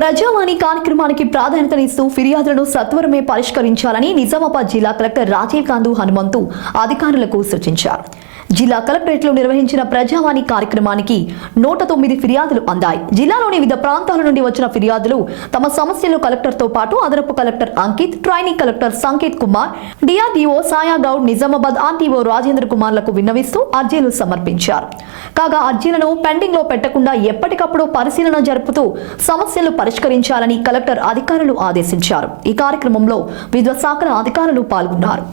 ప్రజావాణి కార్యక్రమానికి ప్రాధాన్యతనిస్తూ ఫిర్యాదులను సత్వరమే పరిష్కరించాలని నిజామాబాద్ జిల్లా కలెక్టర్ రాజీవ్ కాంతు హనుమంతు అధికారులకు సూచించారు. జిల్లా కలెక్టరేట్లో నిర్వహించిన ప్రజావాణి కార్యక్రమానికి 109 ఫిర్యాదులు అందాయి. జిల్లాలోని వివిధ ప్రాంతాల నుండి వచ్చిన ఫిర్యాదులు తమ సమస్యలు కలెక్టర్తో పాటు అదనపు collector Ankit, training collector Sanket Kumar, DRDO Sayagoud, Nizamabad RTO Rajendra కుమార్లకు విన్నవిస్తూ అర్జీలు సమర్పించారు. కాగా అర్జీలను పెండింగ్ లో పెట్టకుండా ఎప్పటికప్పుడు పరిశీలన జరుపుతూ సమస్యలు పరిష్కరించాలని కలెక్టర్ అధికారులు ఆదేశించారు. ఈ కార్యక్రమంలో వివిధ శాఖల అధికారులు పాల్గొన్నారు.